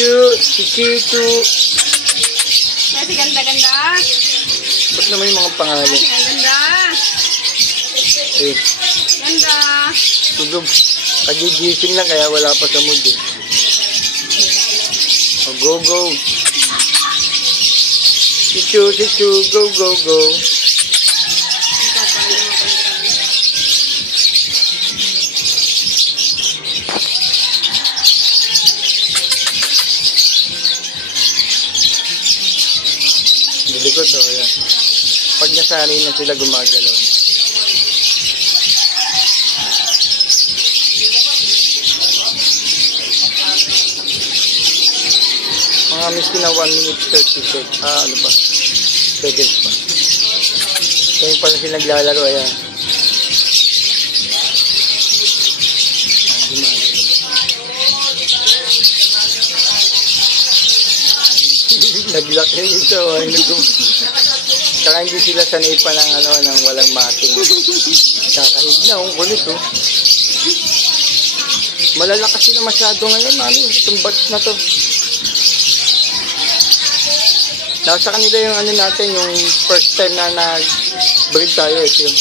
Si Chichu. Kasi ganda-ganda. Ba't naman yung mga pangalan? Kasi ganda. Eh, Ganda. tulog. Kagigising lang kaya wala pa sa mood eh. Oh, go, go. Chichu, go, go, go. Bili ko to, ayan. Pag nasanay na sila gumagalaw. Mga miskin na 1 minute 30 seconds. Ano ba? Seconds pa. Kaya pa sila naglalaro, ayan. Naglaki ito. Saka hindi sila sanay pa ng, ng walang mating. Kakahig na, ang kulit, oh. Malalakas sila masyado ngayon, mami. Itong batch na to. Nasa kanila yung natin, yung first time na nag-breed tayo. Ito yung